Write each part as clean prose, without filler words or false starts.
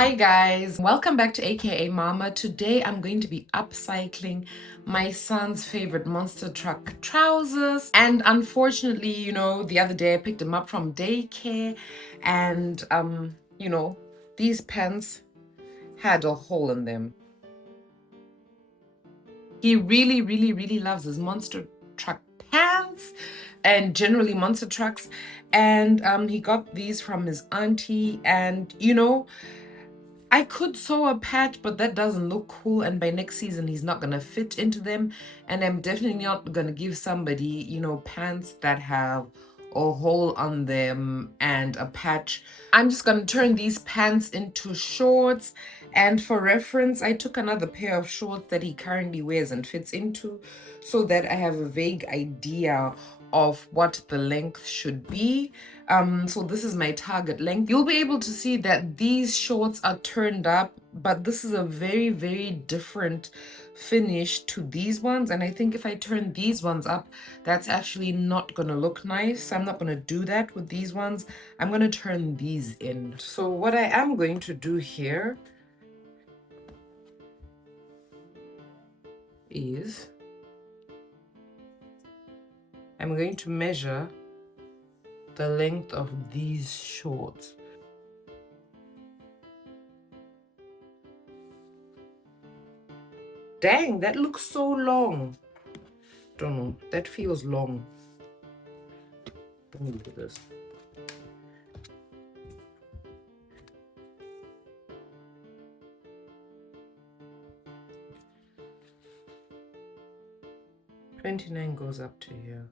Hi guys, welcome back to AKA Mama. Today I'm going to be upcycling my son's favorite monster truck trousers. And unfortunately, the other day I picked him up from daycare and these pants had a hole in them. He really, really, really loves his monster truck pants and generally monster trucks. And he got these from his auntie, and I could sew a patch, but that doesn't look cool. And by next season, he's not going to fit into them. And I'm definitely not going to give somebody, pants that have a hole on them and a patch. I'm just going to turn these pants into shorts. And for reference, I took another pair of shorts that he currently wears and fits into so that I have a vague idea of what the length should be. So this is my target length. You'll be able to see that these shorts are turned up, but this is a very, very different finish to these ones. And I think if I turn these ones up, that's actually not gonna look nice. So I'm not gonna do that with these ones. I'm gonna turn these in. So what I am going to do here is I'm going to measure the length of these shorts. Dang, that looks so long. Don't know, that feels long. Let me do this. $29 goes up to here.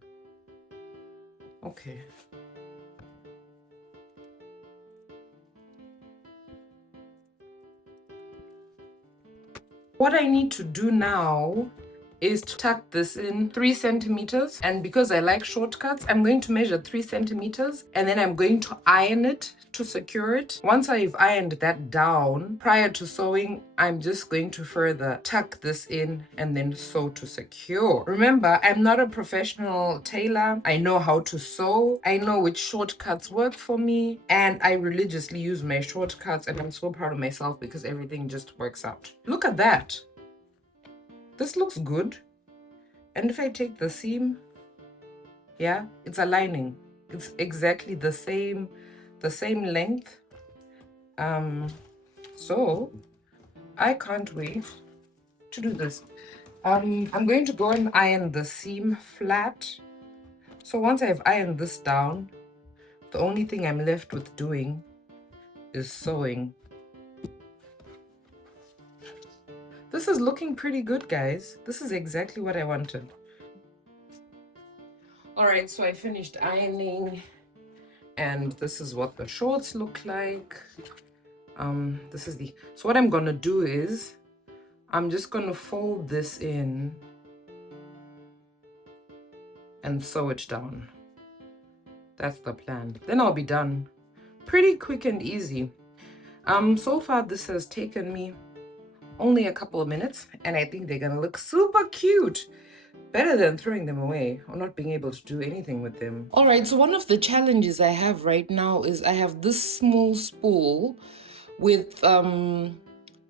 Okay. What I need to do now is to tuck this in 3 centimeters. And because I like shortcuts, I'm going to measure 3 centimeters and then I'm going to iron it to secure it. Once I've ironed that down, prior to sewing, I'm just going to further tuck this in and then sew to secure. Remember, I'm not a professional tailor. I know how to sew. I know which shortcuts work for me, and I religiously use my shortcuts, and I'm so proud of myself because everything just works out. Look at that. This looks good. And if I take the seam, yeah, it's aligning. It's exactly the same length. So I can't wait to do this. I'm going to go and iron the seam flat. So once I've ironed this down, the only thing I'm left with doing is sewing. This is looking pretty good, guys. This is exactly what I wanted. All right, so I finished ironing, and this is what the shorts look like. So what I'm gonna do is I'm just gonna fold this in and sew it down. That's the plan. Then I'll be done. Pretty quick and easy. So far this has taken me only a couple of minutes, and I think they're gonna look super cute. Better than throwing them away or not being able to do anything with them. All right, so one of the challenges I have right now is I have this small spool with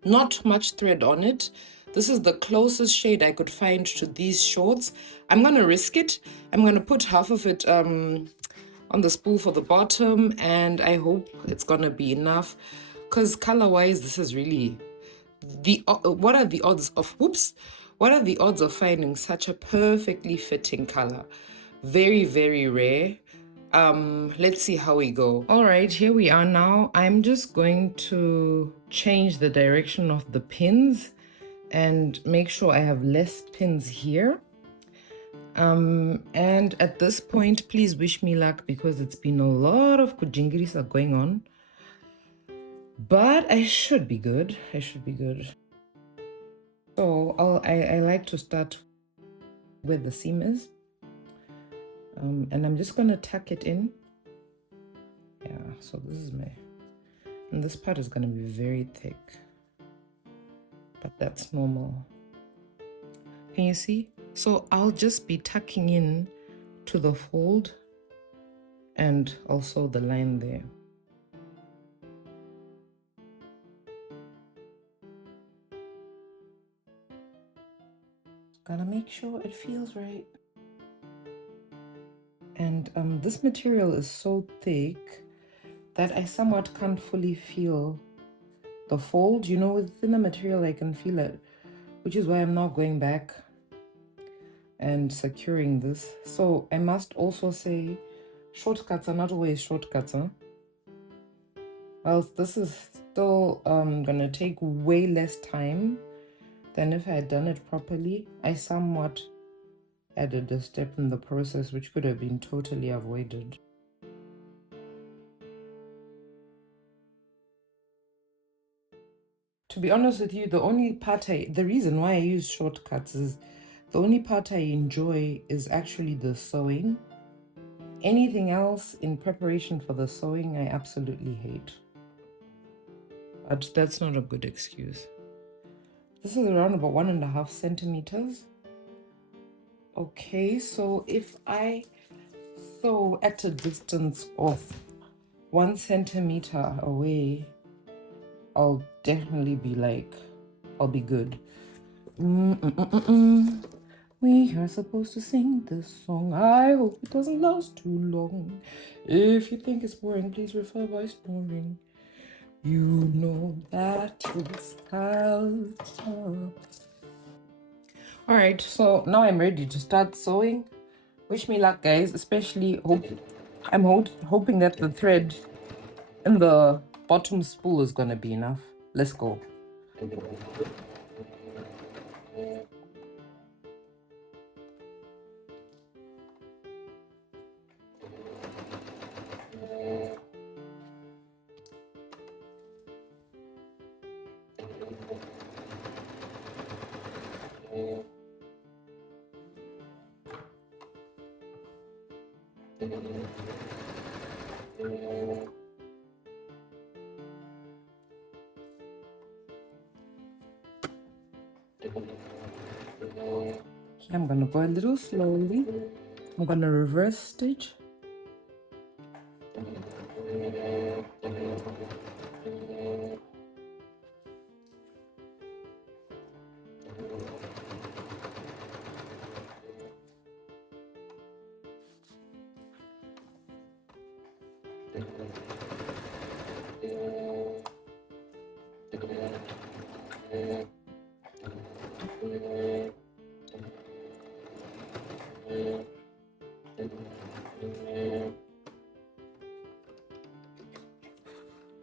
not much thread on it. This is the closest shade I could find to these shorts. I'm gonna risk it. I'm gonna put half of it on the spool for the bottom, and I hope it's gonna be enough, because color-wise this is really what are the odds of finding such a perfectly fitting color? Very, very rare. Let's see how we go. All right, here we are now. I'm just going to change the direction of the pins and make sure I have less pins here. And at this point, please wish me luck, because it's been a lot of kujingirisa going on. But I should be good. I should be good. So I like to start where the seam is. And I'm just gonna tuck it in. Yeah, so this is and this part is gonna be very thick, but that's normal. Can you see? So I'll just be tucking in to the fold and also the line there. Gotta make sure it feels right. And this material is so thick that I somewhat can't fully feel the fold. You know, with thinner material I can feel it, which is why I'm now going back and securing this. So I must also say shortcuts are not always shortcuts, huh? Else this is still gonna take way less time than if I had done it properly. I somewhat added a step in the process which could have been totally avoided. To be honest with you, the reason why I use shortcuts is the only part I enjoy is actually the sewing. Anything else in preparation for the sewing, I absolutely hate. But that's not a good excuse. This is around about 1.5 centimeters. Okay, so if I sew at a distance of 1 centimeter away, I'll definitely be like, I'll be good. We are supposed to sing this song. I hope it doesn't last too long. If you think it's boring, please refer by snoring. You know that it's culture. Alright, so now I'm ready to start sewing. Wish me luck, guys. Especially I'm hoping that the thread in the bottom spool is gonna be enough. Let's go. I'm gonna go a little slowly. I'm gonna reverse stitch.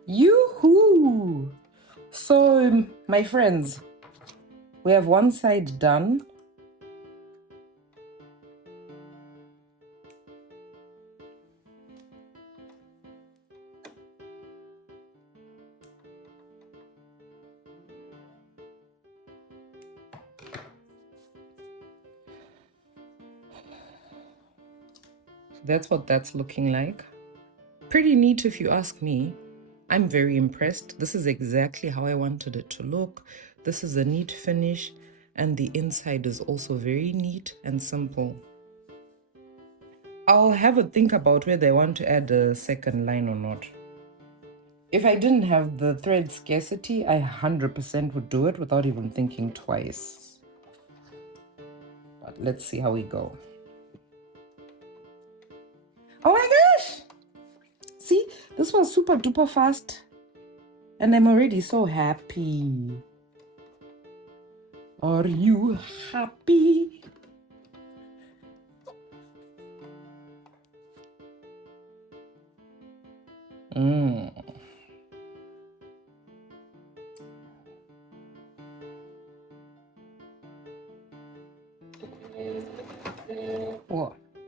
Yoo-hoo! So, my friends, we have one side done. That's what that's looking like. Pretty neat if you ask me. I'm very impressed. This is exactly how I wanted it to look. This is a neat finish, and the inside is also very neat and simple. I'll have a think about whether I want to add a second line or not. If I didn't have the thread scarcity, I 100% would do it without even thinking twice. But let's see how we go. Oh my gosh! See, this was super duper fast. And I'm already so happy. Are you happy?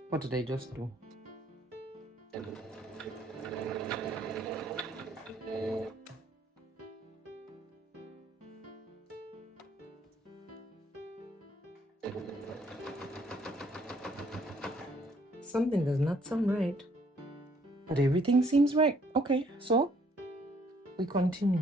What did I just do? Something does not sound right. But everything seems right. Okay, so we continue.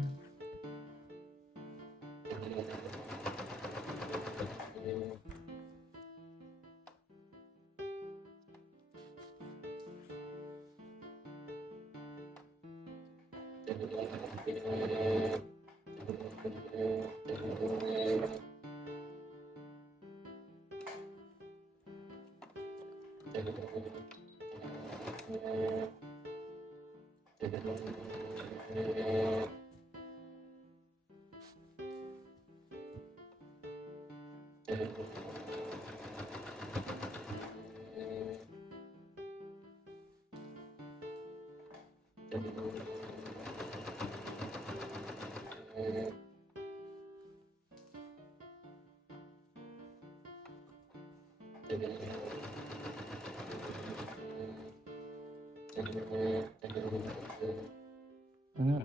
Mm.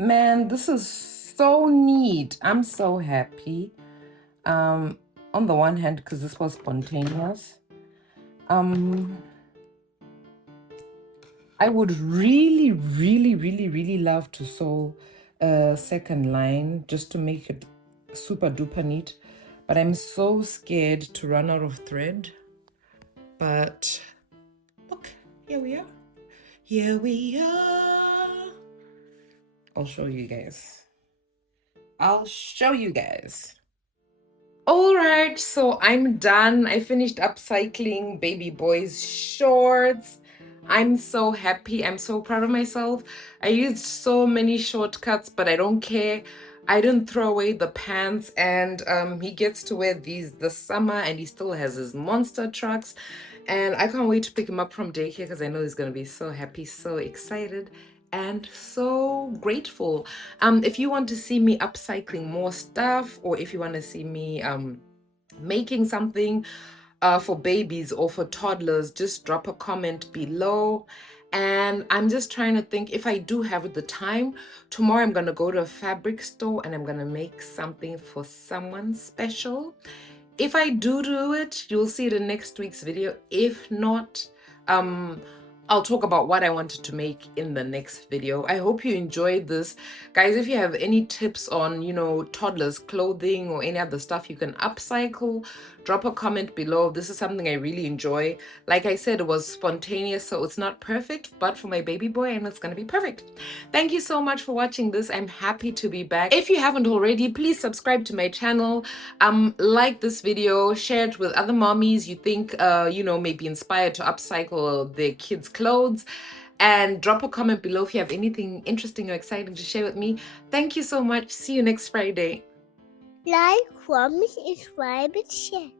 Man, this is so neat. I'm so happy. On the one hand, because this was spontaneous. I would really, really, really, really love to sew a second line just to make it super duper neat. But I'm so scared to run out of thread. But look, here we are. Here we are. I'll show you guys. All right, so I'm done. I finished upcycling baby boy's shorts. I'm so happy. I'm so proud of myself. I used so many shortcuts, but I don't care. I didn't throw away the pants, and he gets to wear these this summer, and he still has his monster trucks. And I can't wait to pick him up from daycare because I know he's going to be so happy, so excited, and so grateful. If you want to see me upcycling more stuff, or if you want to see me making something for babies or for toddlers, just drop a comment below. And I'm just trying to think, if I do have the time, tomorrow I'm going to go to a fabric store and I'm going to make something for someone special. If I do it, you'll see it in next week's video. If not, I'll talk about what I wanted to make in the next video. I hope you enjoyed this. Guys, if you have any tips on, toddlers clothing or any other stuff you can upcycle, drop a comment below. This is something I really enjoy. Like I said, it was spontaneous, so it's not perfect, but for my baby boy, and it's gonna be perfect. Thank you so much for watching this. I'm happy to be back. If you haven't already, please subscribe to my channel. Like this video, share it with other mommies you think may be inspired to upcycle their kids' clothes, and drop a comment below if you have anything interesting or exciting to share with me. Thank you so much. See you next Friday. Like, comment, subscribe, and share.